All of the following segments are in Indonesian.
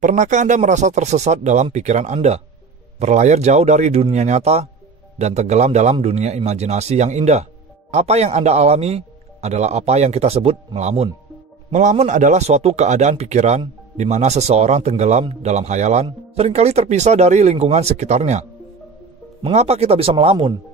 Pernahkah Anda merasa tersesat dalam pikiran Anda, berlayar jauh dari dunia nyata, dan tenggelam dalam dunia imajinasi yang indah? Apa yang Anda alami adalah apa yang kita sebut melamun. Melamun adalah suatu keadaan pikiran di mana seseorang tenggelam dalam hayalan, seringkali terpisah dari lingkungan sekitarnya. Mengapa kita bisa melamun?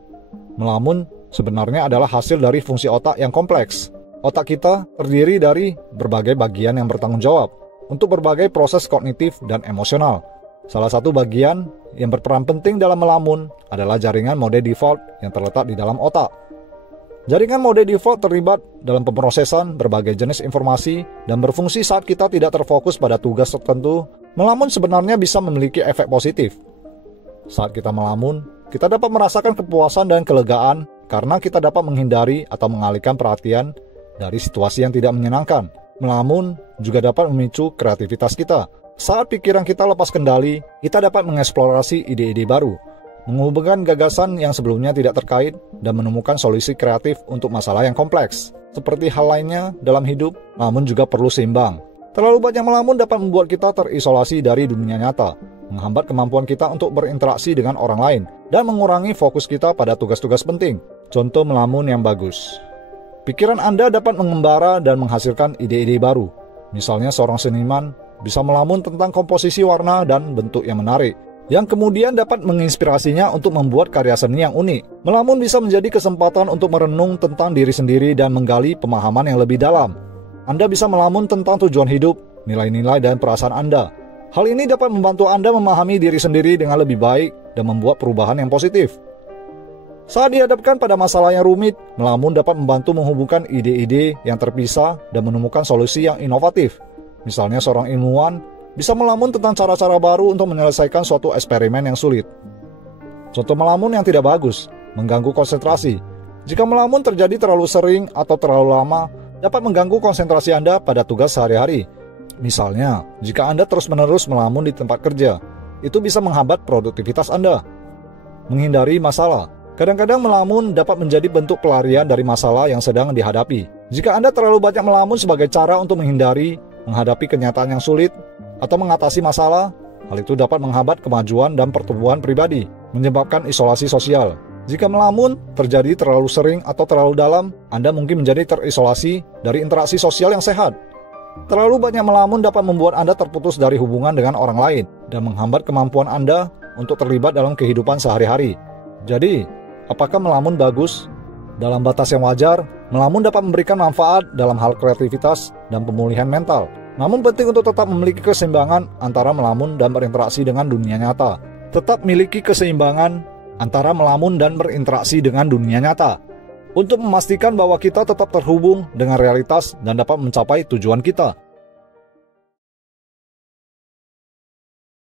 Melamun sebenarnya adalah hasil dari fungsi otak yang kompleks. Otak kita terdiri dari berbagai bagian yang bertanggung jawab untuk berbagai proses kognitif dan emosional. Salah satu bagian yang berperan penting dalam melamun adalah jaringan mode default yang terletak di dalam otak. Jaringan mode default terlibat dalam pemrosesan berbagai jenis informasi dan berfungsi saat kita tidak terfokus pada tugas tertentu. Melamun sebenarnya bisa memiliki efek positif. Saat kita melamun, kita dapat merasakan kepuasan dan kelegaan karena kita dapat menghindari atau mengalihkan perhatian dari situasi yang tidak menyenangkan. Melamun juga dapat memicu kreativitas kita. Saat pikiran kita lepas kendali, kita dapat mengeksplorasi ide-ide baru, menghubungkan gagasan yang sebelumnya tidak terkait, dan menemukan solusi kreatif untuk masalah yang kompleks. Seperti hal lainnya dalam hidup, melamun juga perlu seimbang. Terlalu banyak melamun dapat membuat kita terisolasi dari dunia nyata, menghambat kemampuan kita untuk berinteraksi dengan orang lain, dan mengurangi fokus kita pada tugas-tugas penting. Contoh melamun yang bagus. Pikiran Anda dapat mengembara dan menghasilkan ide-ide baru. Misalnya seorang seniman bisa melamun tentang komposisi warna dan bentuk yang menarik, yang kemudian dapat menginspirasinya untuk membuat karya seni yang unik. Melamun bisa menjadi kesempatan untuk merenung tentang diri sendiri dan menggali pemahaman yang lebih dalam. Anda bisa melamun tentang tujuan hidup, nilai-nilai dan perasaan Anda. Hal ini dapat membantu Anda memahami diri sendiri dengan lebih baik dan membuat perubahan yang positif. Saat dihadapkan pada masalah yang rumit, melamun dapat membantu menghubungkan ide-ide yang terpisah dan menemukan solusi yang inovatif. Misalnya seorang ilmuwan bisa melamun tentang cara-cara baru untuk menyelesaikan suatu eksperimen yang sulit. Contoh melamun yang tidak bagus, mengganggu konsentrasi. Jika melamun terjadi terlalu sering atau terlalu lama, dapat mengganggu konsentrasi Anda pada tugas sehari-hari. Misalnya, jika Anda terus-menerus melamun di tempat kerja, itu bisa menghambat produktivitas Anda. Menghindari masalah. Kadang-kadang melamun dapat menjadi bentuk pelarian dari masalah yang sedang dihadapi. Jika Anda terlalu banyak melamun sebagai cara untuk menghadapi kenyataan yang sulit, atau mengatasi masalah, hal itu dapat menghambat kemajuan dan pertumbuhan pribadi, menyebabkan isolasi sosial. Jika melamun terjadi terlalu sering atau terlalu dalam, Anda mungkin menjadi terisolasi dari interaksi sosial yang sehat. Terlalu banyak melamun dapat membuat Anda terputus dari hubungan dengan orang lain, dan menghambat kemampuan Anda untuk terlibat dalam kehidupan sehari-hari. Jadi, apakah melamun bagus? Dalam batas yang wajar, melamun dapat memberikan manfaat dalam hal kreativitas dan pemulihan mental. Namun penting untuk tetap memiliki keseimbangan antara melamun dan berinteraksi dengan dunia nyata. Tetap miliki keseimbangan antara melamun dan berinteraksi dengan dunia nyata, untuk memastikan bahwa kita tetap terhubung dengan realitas dan dapat mencapai tujuan kita.